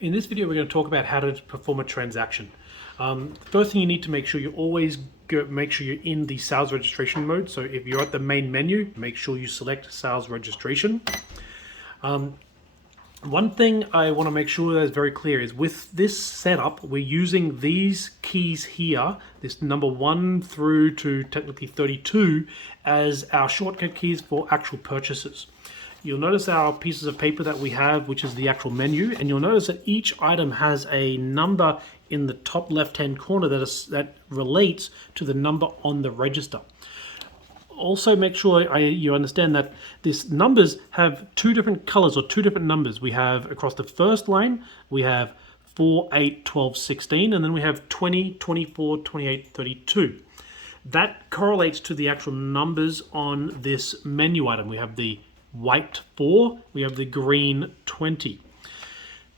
In this video, we're going to talk about how to perform a transaction. First thing you need to make sure you always make sure you're in the sales registration mode. So if you're at the main menu, make sure you select sales registration. One thing I want to make sure that is very clear is with this setup, we're using these keys here, this number 1 through to technically 32, as our shortcut keys for actual purchases. You'll notice our pieces of paper that we have, which is the actual menu, and you'll notice that each item has a number in the top left-hand corner that relates to the number on the register. Also make sure you understand that these numbers have two different colors or two different numbers. We have across the first line, we have 4, 8, 12, 16, and then we have 20, 24, 28, 32. That correlates to the actual numbers on this menu item. We have the white 4, we have the green 20.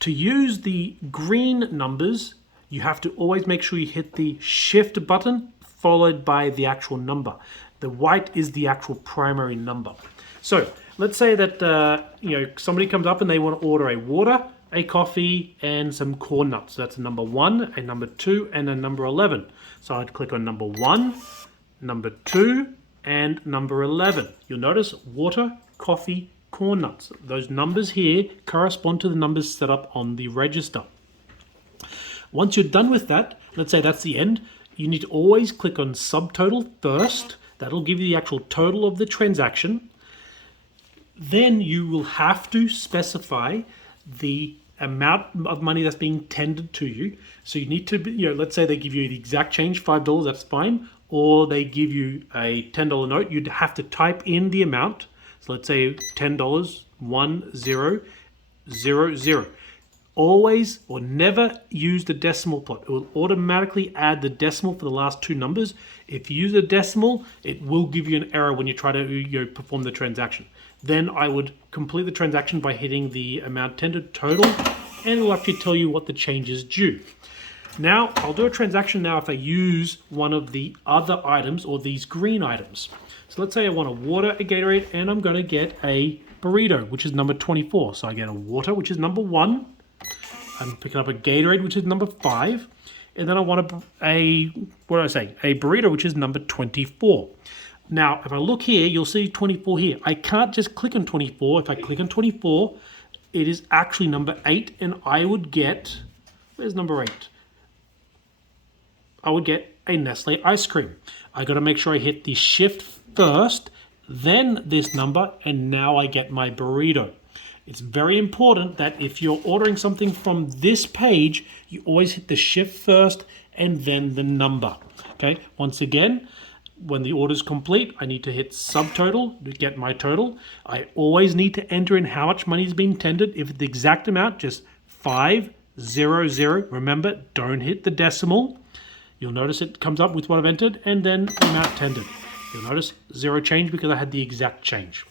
To use the green numbers, you have to always make sure you hit the shift button followed by the actual number. The white is the actual primary number. So let's say that somebody comes up and they want to order a water, a coffee, and some corn nuts. So that's a number 1, a number 2, and a number 11. So I'd click on number 1, number 2, and number 11. You'll notice water, coffee, corn nuts. Those numbers here correspond to the numbers set up on the register. Once you're done with that, let's say that's the end, you need to always click on subtotal first. That'll give you the actual total of the transaction. Then you will have to specify the amount of money that's being tendered to you. So you need to, let's say they give you the exact change, $5, that's fine. Or they give you a $10 note, you'd have to type in the amount. So let's say $10, 1000. Always or never use the decimal plot. It will automatically add the decimal for the last two numbers. If you use a decimal, it will give you an error when you try to perform the transaction. Then I would complete the transaction by hitting the amount tendered total, and it will actually tell you what the change is due. Now, I'll do a transaction now if I use one of the other items or these green items. So let's say I want a water, a Gatorade, and I'm going to get a burrito, which is number 24. So I get a water, which is number 1. I'm picking up a Gatorade, which is number 5. And then I want a burrito, which is number 24. Now, if I look here, you'll see 24 here. I can't just click on 24. If I click on 24, it is actually number 8, and I would get, where's number 8? I would get a Nestle ice cream. I got to make sure I hit the shift first, then this number, and now I get my burrito. It's very important that if you're ordering something from this page, you always hit the shift first and then the number. Okay, once again, when the order is complete, I need to hit subtotal to get my total. I always need to enter in how much money is being tendered. If it's the exact amount, just 500. Remember, don't hit the decimal. You'll notice it comes up with what I've entered, and then amount tendered. You'll notice 0 change because I had the exact change.